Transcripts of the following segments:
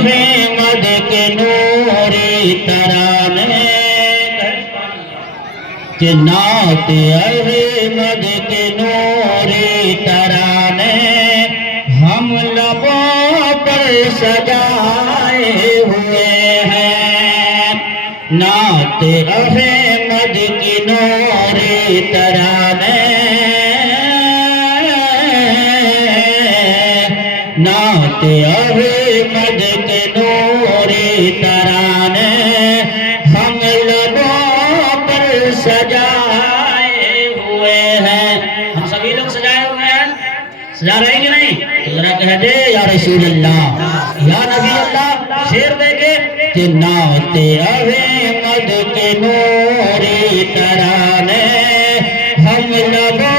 احمد کے نوری ترانے کہ نعت احمد کے نوری ترانے ہم لبوں پر سجائے ہوئے ہیں نعت احمد کی نوری ترانے نعت احمد کے نوری ترانے ہم لبوں پر سجائے ہوئے ہیں ہم سبھی لوگ سجائے ہوئے ہیں سجا رہے ہیں کہ نہیں تو ذرا کہہ دے یا رسول اللہ یا نبی اللہ شیر دے کے کہ نعت احمد کے نوری ترانے ہم لبوں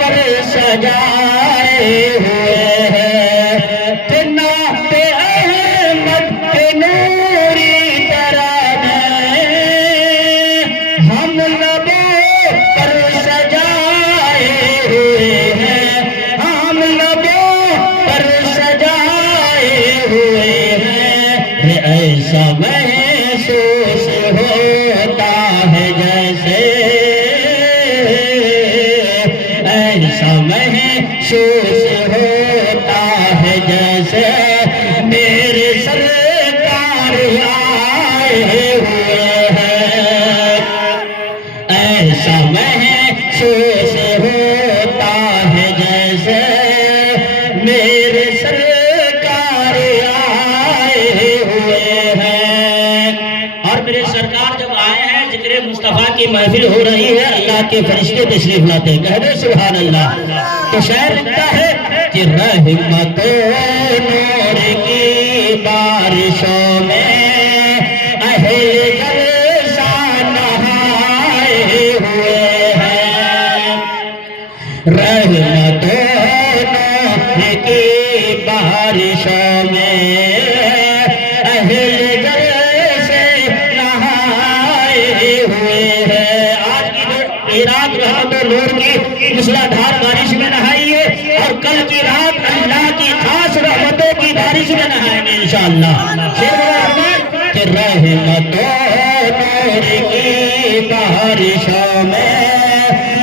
پر سجائے ہوئے ہیں کہ نعت احمد کے نوری ترانے ہم لبوں پر سجائے ہوئے ہیں ہم لبوں پر سجائے ہوئے ہیں ایسا محسوس ہوتا ہے جیسے ایسا محسوس ہوتا ہے جیسے میرے سرکار آئے ہوئے ہیں ایسا محسوس ہوتا ہے جیسے میرے سرکار آئے ہوئے ہیں اور میرے سرکار جب آئے ہیں ذکر مصطفیٰ کی محفل ہو رہی ہے اللہ کے فرشتے تشریف لاتے ہیں کہہ دے سبحان اللہ تو شاعر لکھتا ہے کہ رحمت نور کی بارشوں میں اہل جلسہ نہائے ہوئے ہیں رحمت نور کی بارشوں میں اہل جلسے نہائے ہوئے ہیں آج کی رات رحمت نور کی مسلادھار بارش میں نہائیے اور کل کی رات اللہ کی خاص رحمتوں کی بارش میں نہائیں گے انشاءاللہ کہ رحمت نور کی بارشوں میں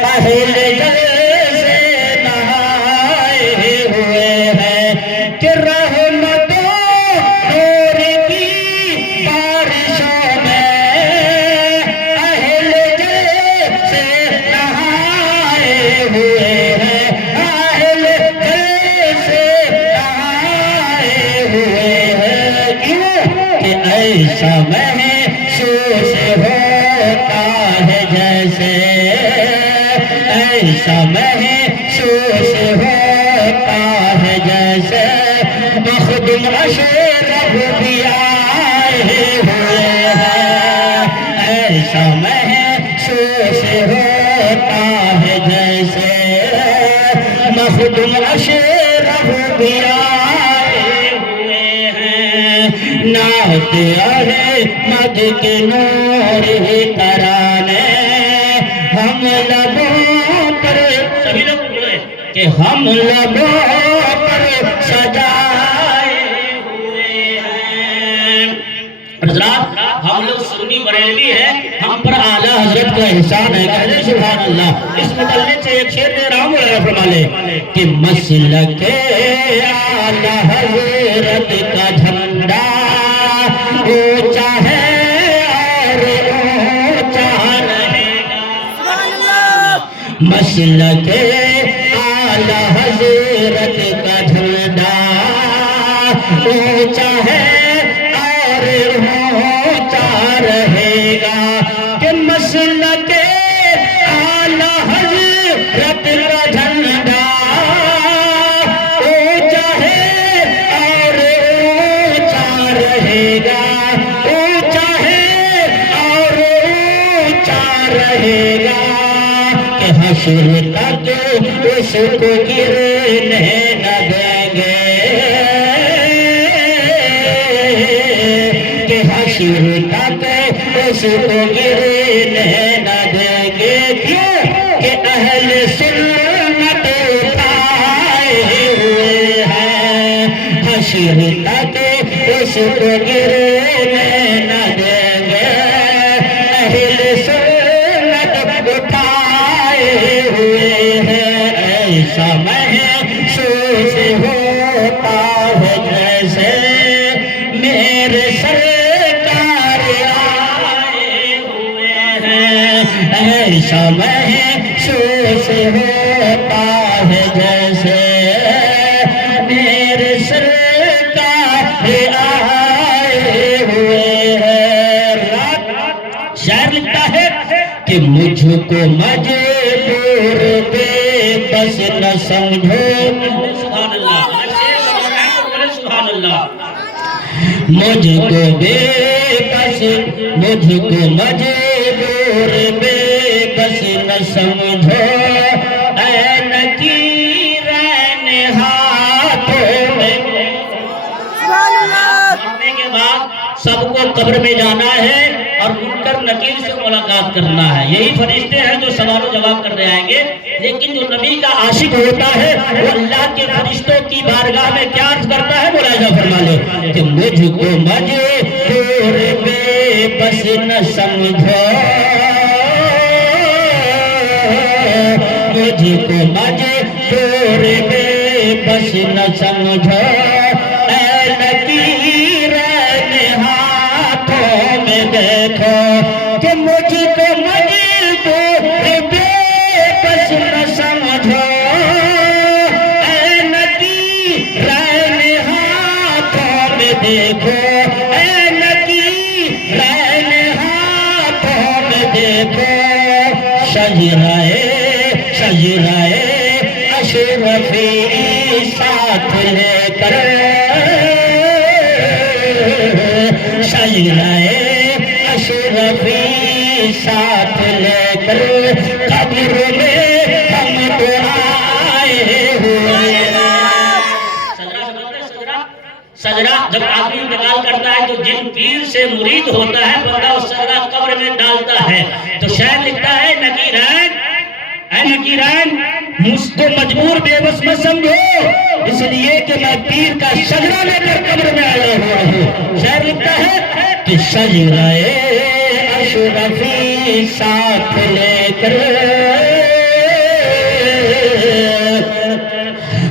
اہل جلسے نہائے ہوئے ہیں کہ رحمت نور کی بارشوں میں اہل جلسے نہائے ہوئے ہیں اہل جلسے نہائے ہوئے ہیں کیوں کہ ایسا محسوس ہوتا ہے جیسے ایسا محسوس ہوتا ہے جیسے مخدوم اشرف بھی آئے ہوئے ہیں ایسا محسوس ہوتا ہے جیسے مخدوم اشرف بھی آئے ہوئے ہیں نعت احمد کے نوری ترانے ہم لبوں پر سبھی لوگ بولے کہ ہم لبوں پر سجائے ہوئے ہیں حضرات ہم لوگ سنی بریلوی ہیں ہم پر اعلیٰ حضرت کا احسان ہے کہہ دے سبحان اللہ اس متعلق سے ایک شعر دے رہا ہوں مولانا فرما لے کہ مسلک اعلیٰ حضرت کا جھنڈا اونچا ہے اور اونچا رہے گا مسلک اعلیٰ حضرت کا جھنڈا اونچا ہے اور اونچا رہے گا کہ مسلک اعلیٰ حضرت کا جھنڈا اونچا ہے اور اونچا رہے گا اونچا ہے اور اونچا رہے گا کہ حشر تک اس کو گرنے نہ دیں گے کہ حشر تک اس کو گرنے نہ دیں گے کیوں کہ اہل سنت اٹھائے ہوئے ہیں حشر تک اس کو گرنے نہ دیں گے اہل سنت اٹھائے ہوئے ہیں ایسا محسوس ہوتا ہے جیسے میرے سرکار آئے ہوئے ہیں ایسا محسوس ہوتا ہے جیسے میرے سرکار آئے ہوئے ہیں شاعر لکھتا ہے کہ مجھ کو مجبور بے بس نہ سمجھو سبحان اللہ سبحان اللہ مجھ کو بے بس مجھ کو مجبور بے بس نہ سمجھو اے نکیرین ہاتھوں میں مرنے کے بعد سب کو قبر میں جانا ہے اور منکر نکیر سے ملاقات کرنا ہے یہی فرشتے ہیں جو سوال و جواب کرنے آئیں گے لیکن جو نبی کا عاشق ہوتا ہے وہ اللہ کے فرشتوں کی بارگاہ میں کیا عرض کرتا ہے ملاحظہ فرما لے کہ مجھ کو مجبور بے بس نہ سمجھو مجھ کو مجبور بے بس نہ سمجھو اے نکیرین ہاتھوں میں دیکھو کہ مجھ کو مجبور بے بس نہ سمجھو اے نکیرین ہاتھوں میں دیکھو اے نکیرین ہاتھوں میں دیکھو شجرائے اشرفی ساتھ لے کر شجرائے اشرفی ساتھ لے کر قبر میں ہم تو آئے ہوئے سجرہ جب آدمی انتقال کرتا ہے تو جن پیر سے مرید ہوتا ہے بندہ اس سجرہ قبر میں ڈالتا ہے تو شاعر لکھتا ہے نکیرین اے نکیرین مجھ کو مجبور بے بس مت سمجھو اس لیے کہ میں پیر کا شجرہ لے کر قبر میں آیا ہوا ہوں شاعر لکھتا ہے کہ شجرہ اشرفی ساتھ لے کر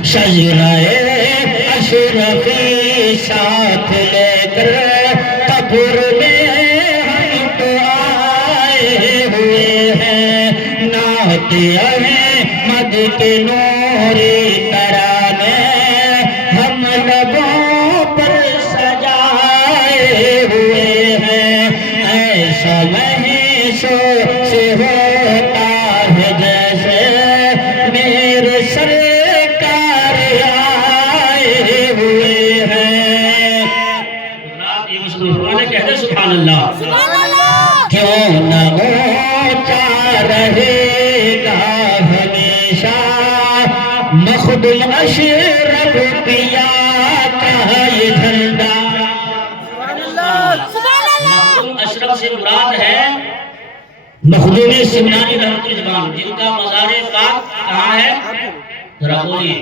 شجرہ اشرفی ساتھ لے کر قبر میں ہم تو آئے ہوئے ہیں نعت احمد کے نوری ترانے ہم لبوں پر سجائے ہوئے ہیں ایسا محسوس ہوتا ہے جیسے میرے سرکار آئے ہوئے ہیں سبحان اللہ کیوں نہ اونچا رہے گا ہمیشہ مخدوم اشرف پیا کا یہ جھنڈا مخدوم اشرف سے مراد ہے مخدوم سمنانی رحمۃ اللہ جن کا مزار پاک کہاں ہے ذرا بولیے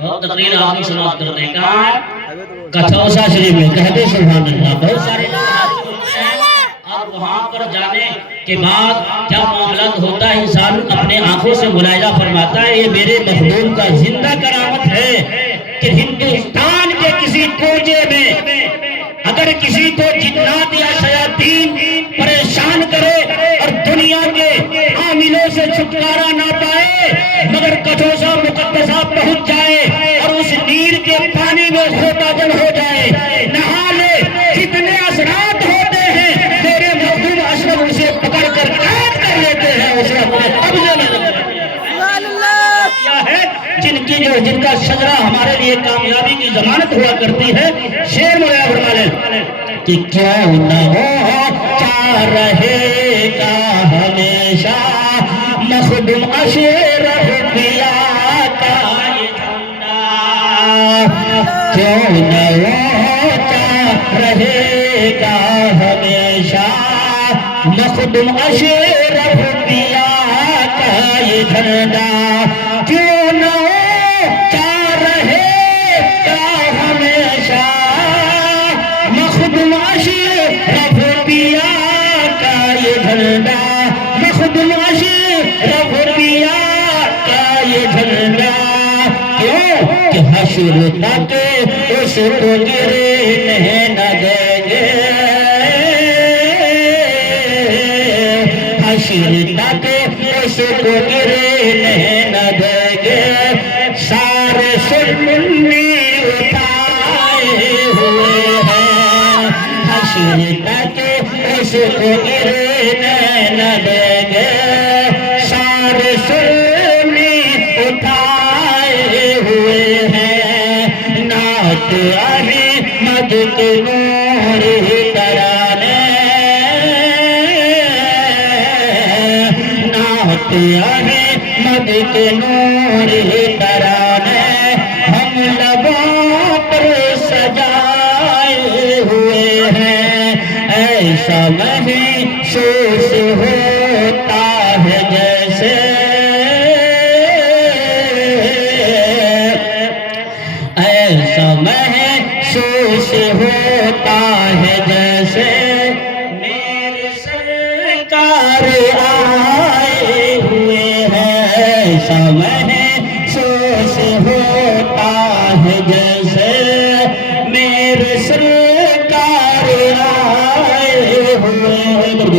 اور تقریر آپ کی سماعت کرتے ہیں کہاں ہے کٹھوسا شریف میں کہتے سبحان اللہ بہت سارے لوگ اور وہاں پر جانے کے بعد کیا معاملات ہوتا ہے انسان اپنے آنکھوں سے ملاحظہ فرماتا ہے یہ میرے مخدوم کا زندہ کرامت ہے کہ ہندوستان کے کسی کوچے میں اگر کسی کو جنات یا شیاطین پریشان کرے اور دنیا کے عاملوں سے چھٹکارا نہ پائے مگر کٹھوسا مقدسہ پہنچ جائے اور اس نیل کے پانی میں غوطہ گر ہو جائے نہا لے کتنے اثرات ہوتے ہیں میرے مخدوم اشرف اسے پکڑ کر قید کر لیتے ہیں اسے اپنے قبضے میں ہے جن کا شجرہ ہمارے لیے کامیابی کی ضمانت ہوا کرتی ہے شعر ملایا فرما لیں کہ کیوں نہ ہو چاہ رہے گا ہمیشہ مخدوم اشرف پیا کا یہ جھنڈا کیوں نہ ہو چاہ رہے گا ہمیشہ مخدوم اشرف پیا کا یہ جھنڈا کیوں نہ ہو چاہ رہے گا ہمیشہ اشرف پیا کا یہ جھنڈا، مخدوم اشرف پیا کا یہ جھنڈا، کیوں کہ حشر تک اس کو گرنے نہ دیں گے، حشر تک اس کو گرنے نہ دیں گے، سارے سنی اٹھائے ہوئے ہیں، حشر تک اس کو گرنے نہ دیں گے، سارے سنی اٹھائے ہوئے ہیں، نعت احمد کے نور ترانے، نعت احمد کے نور ترانے ہم لبوں پر سجائے ہوئے ہیں، ایسا محسوس ہوتا ہے جیسے، ایسا محسوس ہوتا ہے جیسے میرے سرکار آئے ہوئے ہیں، ایسا